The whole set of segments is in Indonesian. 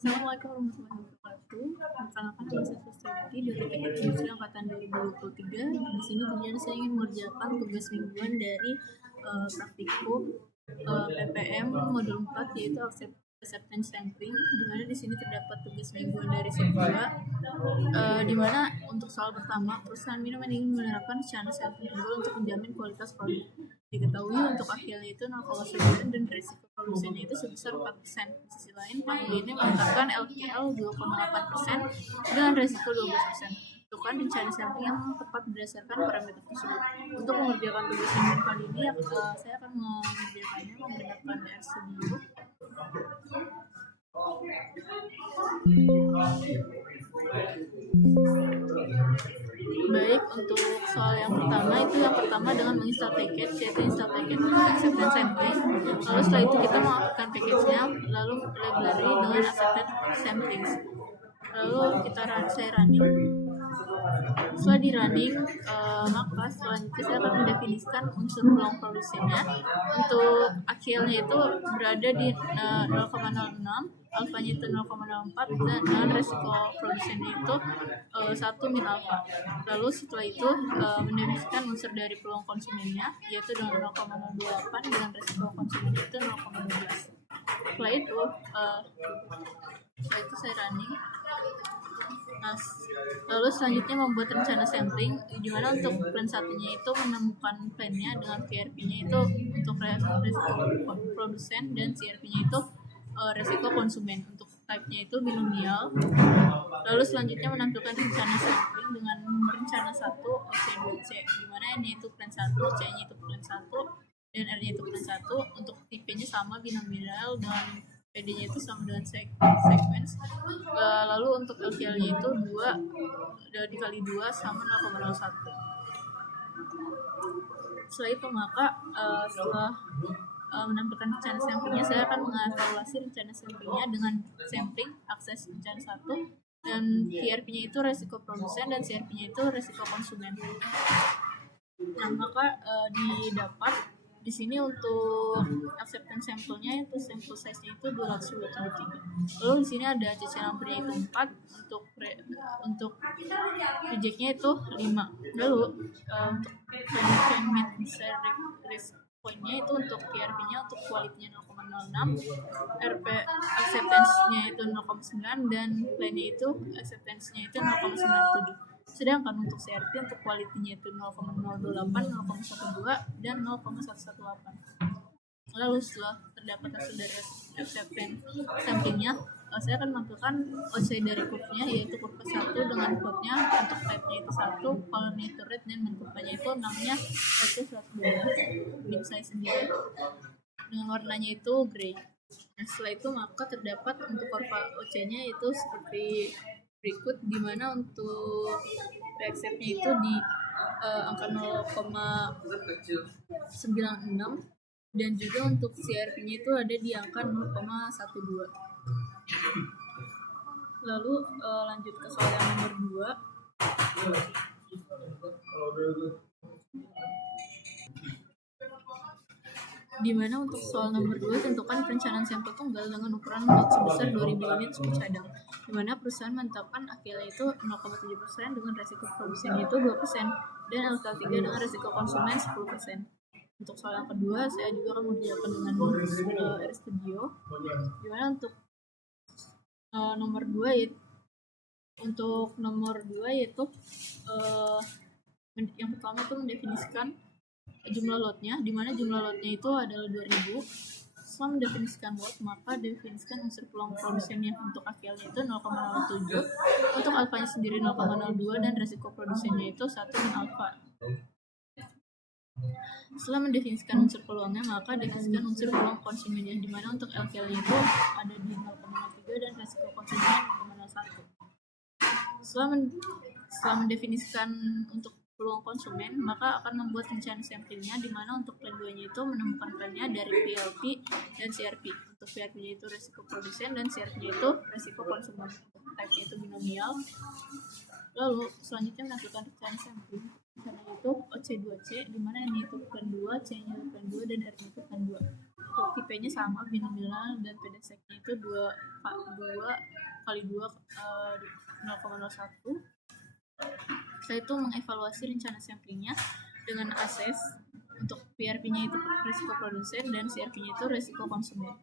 Assalamualaikum warahmatullahi wabarakatuh. Perkenalkan nama saya Sustriati dari Teknik Industri Angkatan 2023. Di sini tujuan saya ingin mengerjakan tugas mingguan dari praktikum PPM modul 4 yaitu acceptance sampling, di mana di sini terdapat tugas mingguan dari set 2, di mana untuk soal pertama, perusahaan minuman ingin menerapkan rencana sampling unggul untuk menjamin kualitas produk. Diketahui untuk akhirnya itu 0,9 dan risiko produksinya itu sebesar 4%. Di sisi lain, PAMD ini menetapkan LKL 2,8% dengan risiko 12%. Tentukan rencana sampling yang tepat berdasarkan parameter tersebut. Untuk mengerjakan tugas mingguan kali ini, saya akan mengerjakannya menggunakan R Studio. Baik, untuk soal yang pertama dengan menginstal package, yaitu install package acceptance sampling. Lalu setelah itu kita mengaktifkan package-nya, lalu library dengan acceptance sampling. Lalu saya running. Setelah di running, maka selanjutnya saya akan mendefinisikan unsur peluang produksinya. Untuk akhirnya itu berada di 0,06, alfanya itu 0,04, dan resiko produksinya itu 1 min alfa. Lalu setelah itu mendefinisikan unsur dari peluang konsumennya, yaitu dengan 0,028 dengan resiko konsumen itu 0,12. Setelah itu saya running. Lalu selanjutnya membuat rencana sampling, di mana untuk plan satunya itu menemukan plannya dengan VRP-nya itu untuk resiko produsen dan CRP-nya itu resiko konsumen. Untuk type-nya itu binomial. Lalu selanjutnya menampilkan rencana sampling dengan rencana 1 OC2C, di mana N-nya itu plan 1, C-nya itu plan 1, dan R-nya itu plan 1. Untuk tipenya sama binomial dan PD-nya itu sama dengan sequence. Lalu untuk LCL-nya itu 2 dikali 2 sama 0,01. Setelah itu maka setelah menampilkan rencana samplingnya, saya akan mengevaluasi rencana samplingnya dengan sampling akses rencana 1, dan VRP-nya itu resiko produsen dan CRP-nya itu resiko konsumen. Nah, maka didapat di sini untuk acceptance sampelnya itu sampel size-nya itu 223. Lalu di sini ada CC number-nya itu 4, untuk reject-nya itu 5. Lalu untuk payment risk point-nya itu untuk PRP-nya untuk quality-nya 0,06, RP acceptance-nya itu 0,9, dan plan-nya itu acceptance-nya itu 0,97. Sedangkan untuk CRP untuk quality-nya itu 0,028, 0,12, dan 0,118. Lalu setelah terdapat hasil dari acceptance sampling-nya, saya akan menampilkan OC dari kurvanya, yaitu kurva 1 dengan code-nya, untuk type-nya itu 1, column-nya itu red, dan kurvanya itu namanya itu 112, min size sendiri dengan warnanya itu gray. Nah, setelah itu maka terdapat untuk kurva OC-nya itu seperti berikut, di mana untuk PXF-nya itu di angka 0,96, dan juga untuk CRP-nya itu ada di angka 0,12. Lalu lanjut ke soal yang nomor 2, di mana untuk soal nomor 2 tentukan perencanaan sampel tunggal dengan ukuran lot sebesar 2000 unit suku cadang, di mana perusahaan menetapkan akhirnya itu 0,7% dengan resiko produsennya itu 2%, dan LK3 dengan resiko konsumen 10%. Untuk soal yang kedua, saya juga akan mengerjakan dengan R Studio, di mana untuk nomor 2 yaitu yang pertama itu mendefinisikan jumlah lotnya, di mana jumlah lotnya itu adalah 2000. Setelah mendefinisikan lot, maka definisikan unsur peluang produsennya. Untuk akhirnya itu 0,07, untuk alfanya sendiri 0,02, dan resiko produsennya itu 1 min alfa. Setelah mendefinisikan unsur peluangnya, maka definisikan unsur peluang konsumennya, di mana untuk LKL-nya itu ada di 0,03 dan resiko konsumennya 0,01. Setelah mendefinisikan untuk peluang konsumen, maka akan membuat rencana samplingnya, di mana untuk plan 2-nya itu menemukan plannya dari PLP dan CRP. Untuk PLP-nya itu resiko produsen dan CRP-nya itu resiko konsumen. Untuk type-nya itu binomial. Lalu selanjutnya menampilkan rencana sampling. Rencana itu OC2C, di mana ini itu plan 2, C-nya itu plan 2, dan R-nya itu plan 2. tipenya sama binomial dan pedesteknya itu 2 kali 2 0,01. Setelah itu mengevaluasi rencana samplingnya dengan assess untuk PRP-nya itu risiko produsen dan CRP-nya itu risiko konsumen.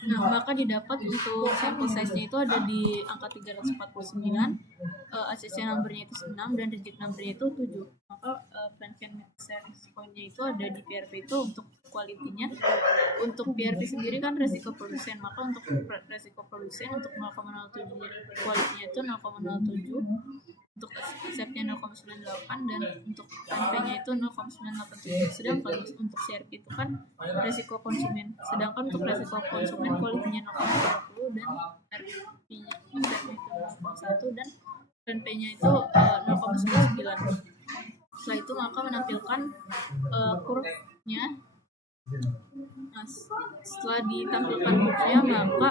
Nah, maka didapat untuk sampel size-nya itu ada di angka 349, ACC number-nya itu 6 dan digit number-nya itu 7. Maka prevention service point-nya itu ada di PRP itu untuk quality-nya. Untuk PRP sendiri kan resiko produsen, maka untuk resiko produsen untuk 0,07 quality-nya itu 0,07, untuk accept-nya 0,98 dan untuk NP-nya itu 0,987. Sedangkan untuk CRP itu kan resiko konsumen. Sedangkan untuk resiko konsumen quality-nya 0,20 dan RP-nya itu 0,1 dan NP-nya itu 0,99. Setelah itu maka menampilkan kurvnya. Nah, setelah ditampilkan kurvanya maka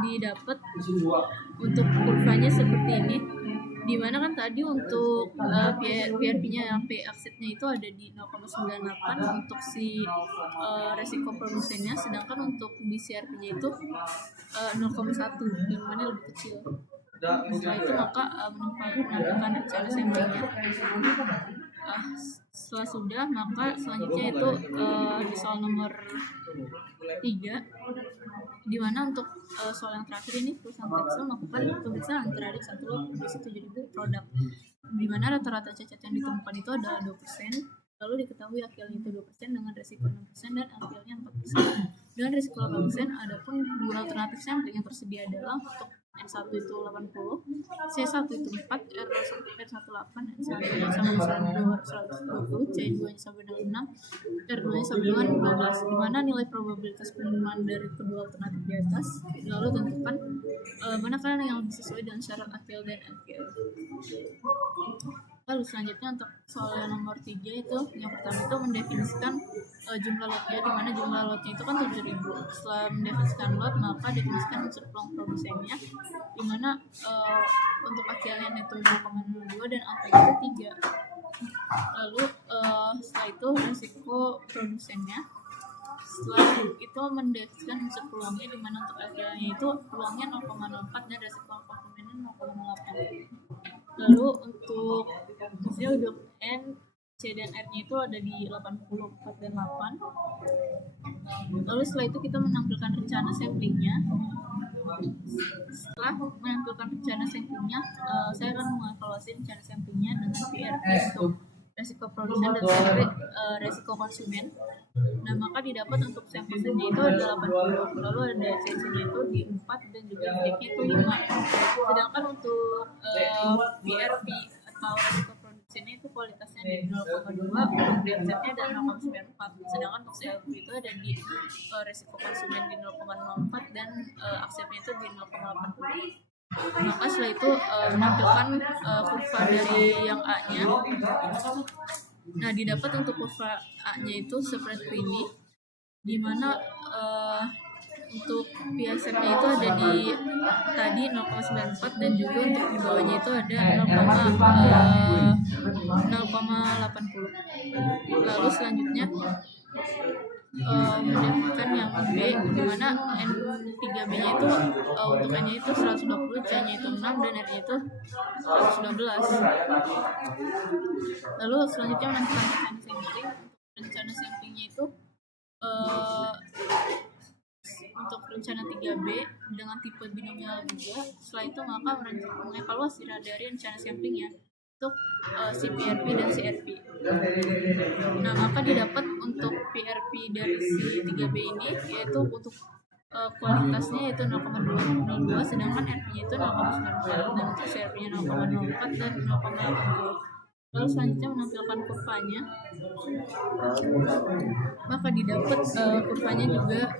didapat untuk kurvanya seperti ini, dimana kan tadi untuk PRP-nya yang P accept-nya itu ada di 0,98 untuk si resiko produsennya, sedangkan untuk di CRP-nya itu 0,1 yang mana lebih kecil. Setelah itu maka menampilkan rencana samplingnya. Setelah sudah maka selanjutnya itu di soal nomor 3, di mana untuk soal yang terakhir ini perusahaan tekstil melakukan pemeriksaan terhadap 1,7.000 produk, di mana rata-rata cacat yang ditemukan itu adalah 2%, lalu diketahui akilnya itu 2% dengan resiko 6% dan akilnya 4%. Dengan risiko 8%, adapun dua alternatif sampling yang tersedia adalah untuk N1 itu 80, C1 itu 4, R18, N1 sama dengan 120, C2 nya sama dengan 6, R2 nya sama dengan 12, di mana nilai probabilitas penemuan dari kedua alternatif di atas. Lalu tentukan manakah yang lebih sesuai dengan syarat akil dan akil. Lalu selanjutnya untuk soal yang nomor 3 itu yang pertama itu mendefinisikan jumlah lotnya, di mana jumlah lotnya itu kan 7.000. Setelah mendefinisikan lot maka definisikan unsur peluang produsennya, di mana untuk akilnya itu 0,02 dan angkanya itu 3. Lalu setelah itu risiko produsennya. Setelah itu mendefinisikan unsur peluangnya, di mana untuk akilnya itu peluangnya 0,04 dan risiko konsumennya 0,08. Lalu untuk untuk N, C dan R nya itu ada di 84 dan 8. Lalu setelah itu kita menampilkan rencana samplingnya. Setelah menampilkan rencana samplingnya, saya akan mengevaluasi rencana samplingnya dengan PRP untuk resiko produsen dan CRP resiko konsumen. Nah, maka didapat untuk sampel saja itu ada 80, lalu ada CC-nya itu di 4 dan juga D-nya itu 5. Sedangkan untuk PRP atau resiko produsennya itu kualitasnya di 0,2, untuk DZ-nya ada 0,94. Sedangkan untuk CLP itu ada di resiko konsumen di 0,04 dan aksepnya itu di 0,80. Maka setelah itu menampilkan kurva dari yang A-nya. Nah, didapat untuk kurva A-nya itu seperti ini, di mana untuk PSM-nya itu ada di tadi 0,94 dan juga untuk di bawahnya itu ada 0,80. Lalu selanjutnya mendapatkan yang B, di mana N3B-nya itu untuk N-nya itu 120, C-nya itu 6 dan R-nya itu 112. Lalu selanjutnya menentukan rencana samplingnya itu untuk rencana 3B dengan tipe binomial juga. Setelah itu maka mengevaluasi dari rencana samplingnya untuk CPRP dan CRP. Nah, maka didapat untuk PRP dari si 3B ini yaitu untuk kualitasnya yaitu 0,202, sedangkan RP-nya itu 0,94 dan untuk CRP-nya 0,04 dan 0,80. Lalu selanjutnya menampilkan kurvanya. Maka didapat kurvanya juga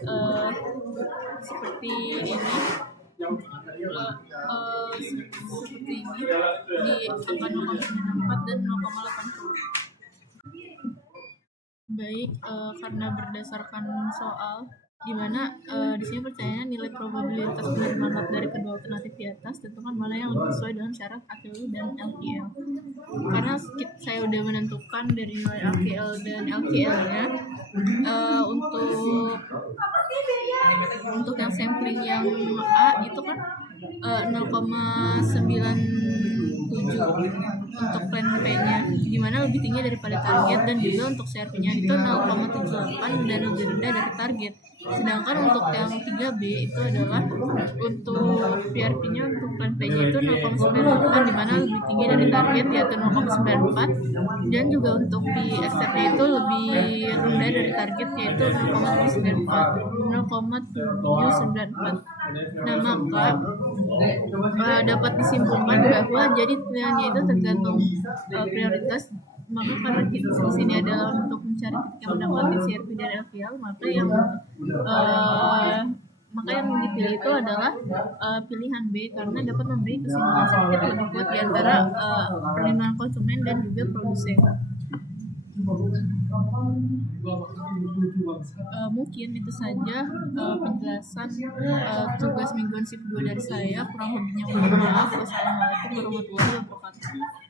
seperti ini. Seperti ini di angka 0,94 dan 0,80. Baik, karena berdasarkan soal di mana di sini percayanya nilai probabilitas penerimaan lot dari kedua alternatif di atas tentukan mana yang lebih sesuai dengan syarat AQL dan LQL. Karena saya udah menentukan dari nilai AQL dan LQL-nya untuk yang sampling yang A itu kan 0,97 untuk plan P-nya, dimana lebih tinggi daripada target, dan juga untuk CRP-nya itu 0,78 dan lebih rendah dari target. Sedangkan untuk yang 3B itu adalah untuk PRP-nya untuk plan P-nya itu 0,98 dimana lebih tinggi dari target yaitu 0,94, dan juga untuk di STP itu lebih rendah dari target yaitu 0,794. Nah, maka dapat disimpulkan bahwa jadi pilihannya itu tergantung prioritas. Maka karena di sini adalah untuk mencari titik yang mendapati CRP dan LPL, maka yang dipilih itu adalah pilihan B karena dapat memberi kesimpulan sedikit lebih kuat di antara perlindungan konsumen dan juga produsen. Mungkin itu saja penjelasan tugas mingguan shift 2 dari saya. Kurang lebihnya mohon maaf. Wassalamualaikum warahmatullahi wabarakatuh.